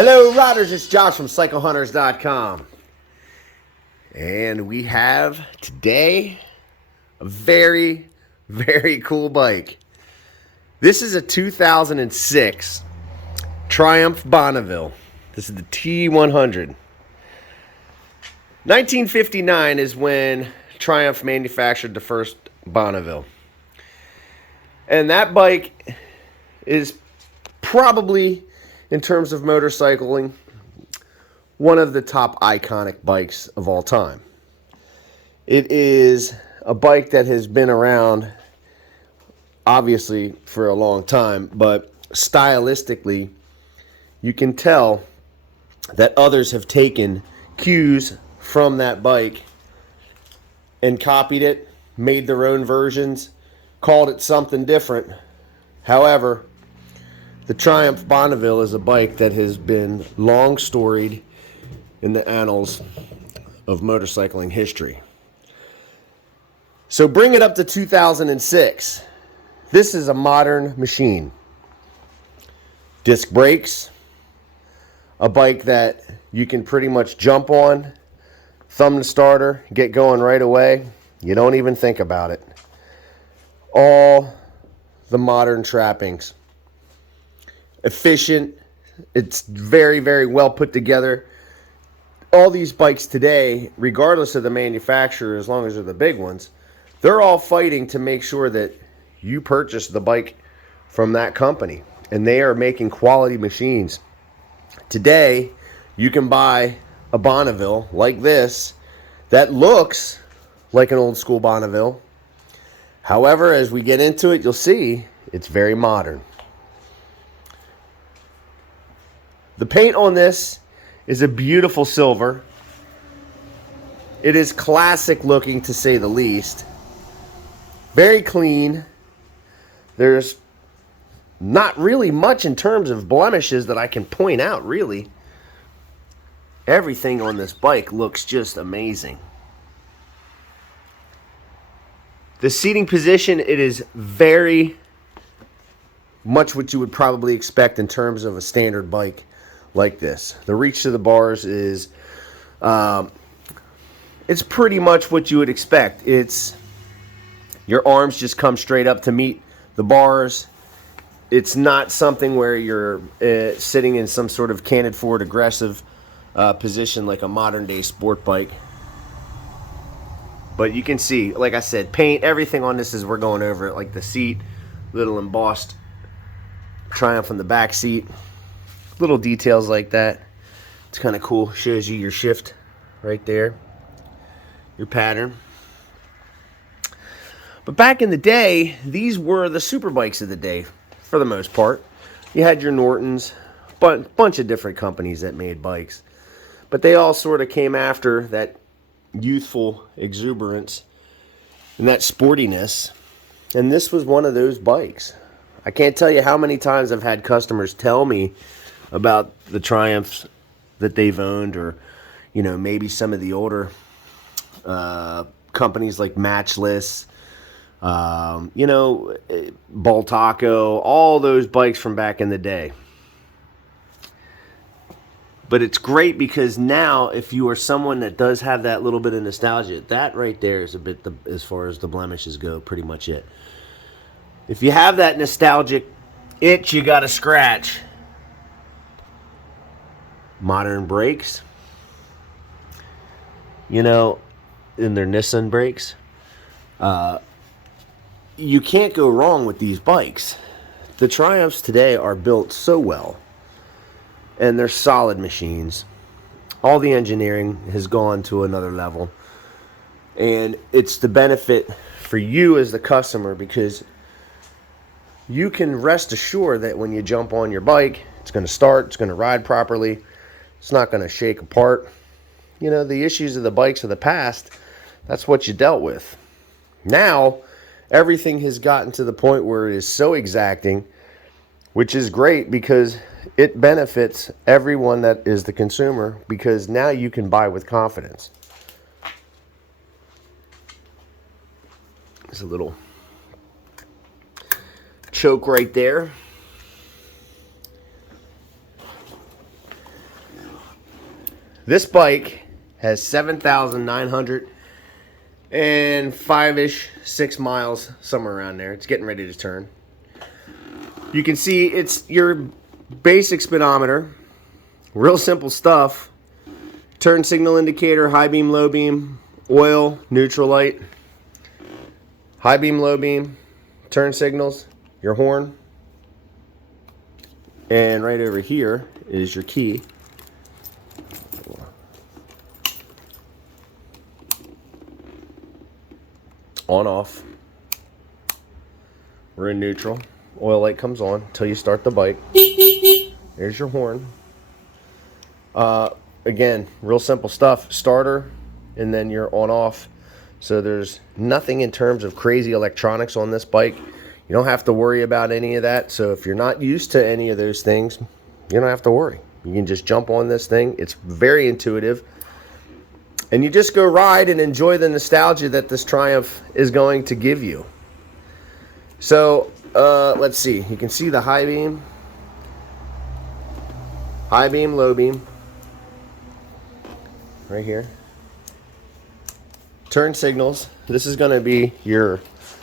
Hello, riders. It's Josh from CycleHunters.com. And we have today a very, very cool bike. This is a 2006 Triumph Bonneville. This is the T-100. 1959 is when Triumph manufactured the first Bonneville. And that bike is probably, in terms of motorcycling, one of the top iconic bikes of all time. It is a bike that has been around, obviously, for a long time, but stylistically, you can tell that others have taken cues from that bike and copied it, made their own versions, called it something different. However, the Triumph Bonneville is a bike that has been long storied in the annals of motorcycling history. So bring it up to 2006. This is a modern machine. Disc brakes, a bike that you can pretty much jump on, thumb the starter, get going right away. You don't even think about it. All the modern trappings. Efficient. It's very, very well put together. All these bikes today, regardless of the manufacturer, as long as they're the big ones, they're all fighting to make sure that you purchase the bike from that company. And they are making quality machines. Today, you can buy a Bonneville like this that looks like an old school Bonneville. However, as we get into it, you'll see it's very modern. The paint on this is a beautiful silver. It is classic looking, to say the least. Very clean. There's not really much in terms of blemishes that I can point out, really. Everything on this bike looks just amazing. The seating position, it is very much what you would probably expect in terms of a standard bike like this. The reach to the bars is it's pretty much what you would expect. It's your arms just come straight up to meet the bars. It's not something where you're sitting in some sort of canted forward aggressive position like a modern day sport bike. But you can see, like I said, paint, everything on this, as we're going over it, like the seat, little embossed Triumph on the back seat. Little details like that. It's kind of cool. Shows you your shift right there. Your pattern. But back in the day, these were the super bikes of the day, for the most part. You had your Nortons, but bunch of different companies that made bikes. But they all sort of came after that youthful exuberance and that sportiness. And this was one of those bikes. I can't tell you how many times I've had customers tell me about the Triumphs that they've owned, or maybe some of the older companies like Matchless, Baltaco, all those bikes from back in the day. But it's great because now, if you are someone that does have that little bit of nostalgia, that right there is a bit, as far as the blemishes go, pretty much it. If you have that nostalgic itch you got to scratch, modern brakes, in their Nissan brakes, you can't go wrong with these bikes. The Triumphs today are built so well, and they're solid machines. All the engineering has gone to another level, and it's the benefit for you as the customer, because you can rest assured that when you jump on your bike, it's going to start, it's going to ride properly, it's not going to shake apart. The issues of the bikes of the past, that's what you dealt with. Now, everything has gotten to the point where it is so exacting, which is great because it benefits everyone that is the consumer, because now you can buy with confidence. There's a little choke right there. This bike has 7,905-ish, 6 miles, somewhere around there. It's getting ready to turn. You can see it's your basic speedometer. Real simple stuff. Turn signal indicator, high beam, low beam, oil, neutral light. High beam, low beam, turn signals, your horn. And right over here is your key. On, off. We're in neutral. Oil light comes on until you start the bike. There's your horn. Again, real simple stuff. Starter, and then you're on, off. So there's nothing in terms of crazy electronics on this bike. You don't have to worry about any of that. So if you're not used to any of those things, you don't have to worry. You can just jump on this thing. It's very intuitive. And you just go ride and enjoy the nostalgia that this Triumph is going to give you. So, let's see. You can see the high beam, low beam, right here. Turn signals. This is going to be your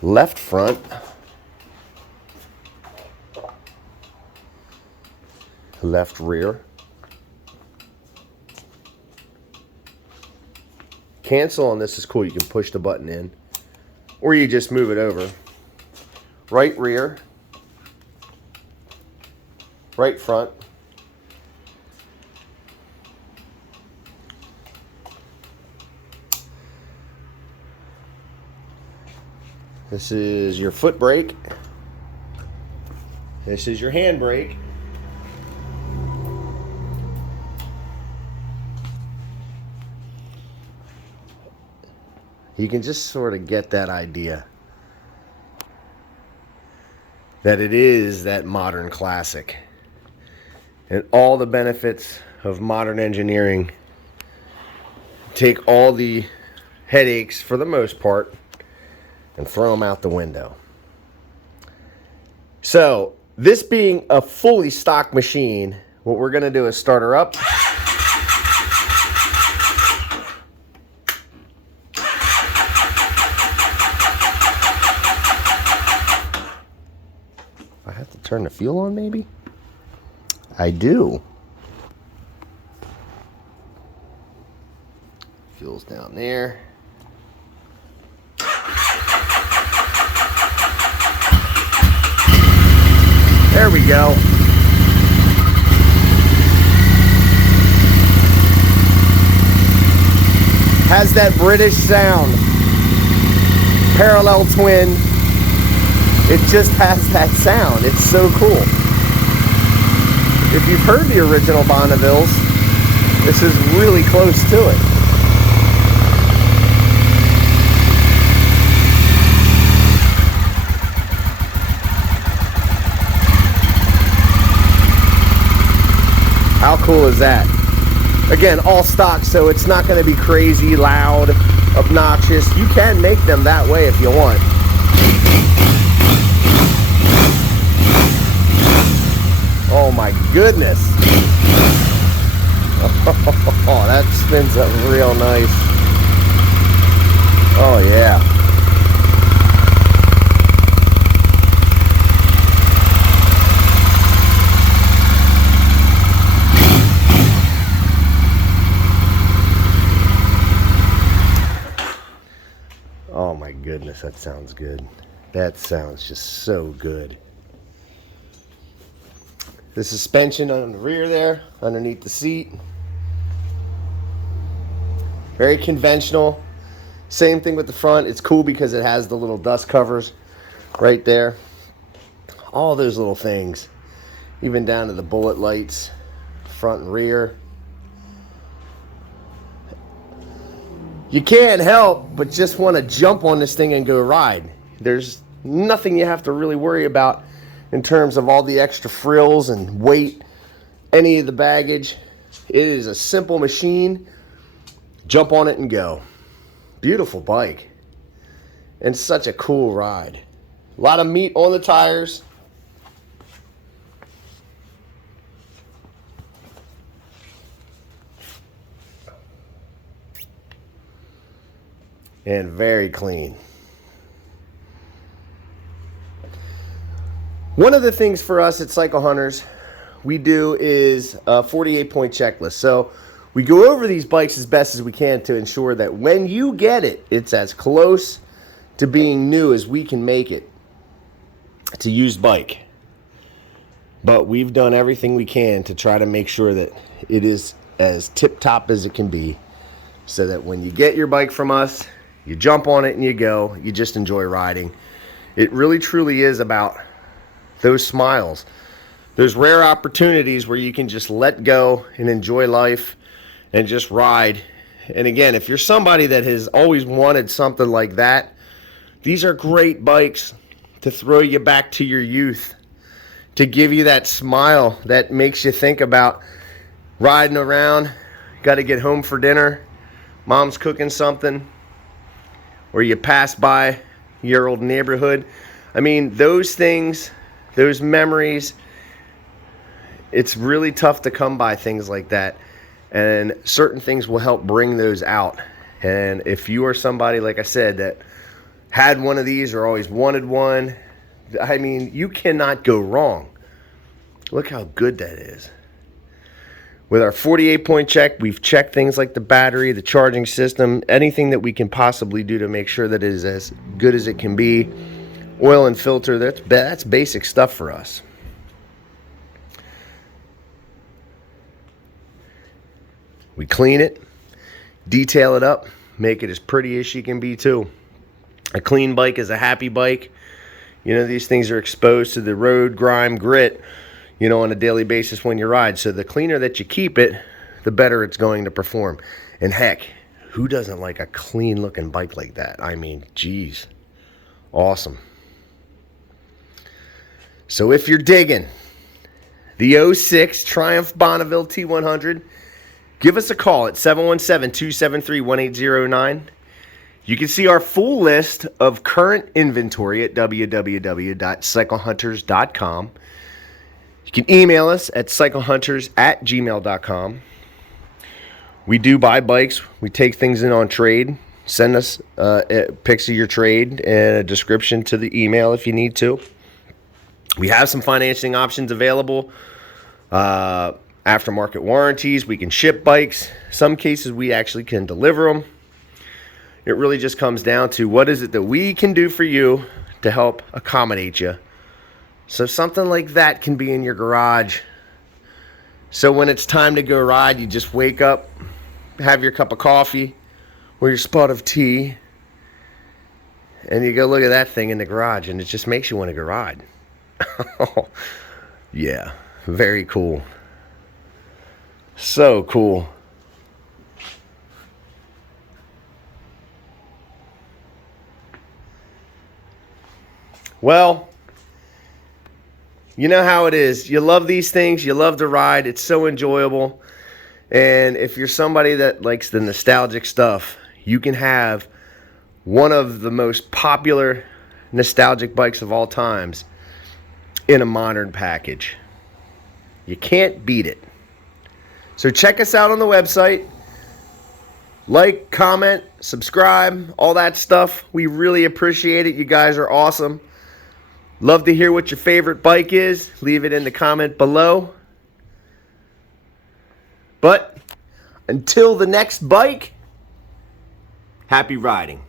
left front, left rear. Cancel on this is cool. You can push the button in, or you just move it over. Right rear, right front, this is your foot brake, this is your hand brake. You can just sort of get that idea that it is that modern classic. And all the benefits of modern engineering take all the headaches, for the most part, and throw them out the window. So, this being a fully stock machine, what we're going to do is start her up. I have to turn the fuel on, maybe? I do. Fuel's down there. There we go. Has that British sound. Parallel twin. It just has that sound. It's so cool. If you've heard the original Bonnevilles, this is really close to it. How cool is that? Again, all stock, so it's not going to be crazy, loud, obnoxious. You can make them that way if you want. Oh my goodness. Oh, that spins up real nice. Oh yeah. Oh my goodness, that sounds good. That sounds just so good. The suspension on the rear there, underneath the seat. Very conventional. Same thing with the front. It's cool because it has the little dust covers right there. All those little things. Even down to the bullet lights, front and rear. You can't help but just want to jump on this thing and go ride. There's nothing you have to really worry about in terms of all the extra frills and weight, any of the baggage. It is a simple machine. Jump on it and go. Beautiful bike. And such a cool ride. A lot of meat on the tires. and very clean. One of the things for us at Cycle Hunters we do is a 48-point checklist. So we go over these bikes as best as we can to ensure that when you get it, it's as close to being new as we can make it. It's a used bike. But we've done everything we can to try to make sure that it is as tip-top as it can be, so that when you get your bike from us, you jump on it and you go. You just enjoy riding. It really truly is about those smiles. Those rare opportunities where you can just let go and enjoy life and just ride. And again, if you're somebody that has always wanted something like that, these are great bikes to throw you back to your youth, to give you that smile that makes you think about riding around. Got to get home for dinner, mom's cooking something, or you pass by your old neighborhood. I mean, those things, those memories, it's really tough to come by things like that, and certain things will help bring those out. And if you are somebody, like I said, that had one of these or always wanted one, I mean, you cannot go wrong. Look how good that is. With our 48-point check, we've checked things like the battery, the charging system, anything that we can possibly do to make sure that it is as good as it can be. Oil and filter, that's basic stuff for us. We clean it, detail it up, make it as pretty as she can be too. A clean bike is a happy bike. You know, these things are exposed to the road, grime, grit, you know, on a daily basis when you ride. So the cleaner that you keep it, the better it's going to perform. And heck, who doesn't like a clean looking bike like that? I mean, geez, awesome. So if you're digging the 06 Triumph Bonneville T-100, give us a call at 717-273-1809. You can see our full list of current inventory at www.cyclehunters.com. You can email us at cyclehunters@gmail.com. We do buy bikes. We take things in on trade. Send us pics of your trade and a description to the email if you need to. We have some financing options available. Aftermarket warranties. We can ship bikes. Some cases we actually can deliver them. It really just comes down to what is it that we can do for you to help accommodate you. So something like that can be in your garage. So when it's time to go ride, you just wake up, have your cup of coffee or your spot of tea, and you go look at that thing in the garage, and it just makes you want to go ride. Yeah, very cool. So cool. Well, you know how it is. You love these things. You love to ride. It's so enjoyable. And if you're somebody that likes the nostalgic stuff, you can have one of the most popular nostalgic bikes of all times in a modern package. You can't beat it. So check us out on the website. Like, comment, subscribe, all that stuff. We really appreciate it. You guys are awesome. Love to hear what your favorite bike is. Leave it in the comment below. But until the next bike, happy riding.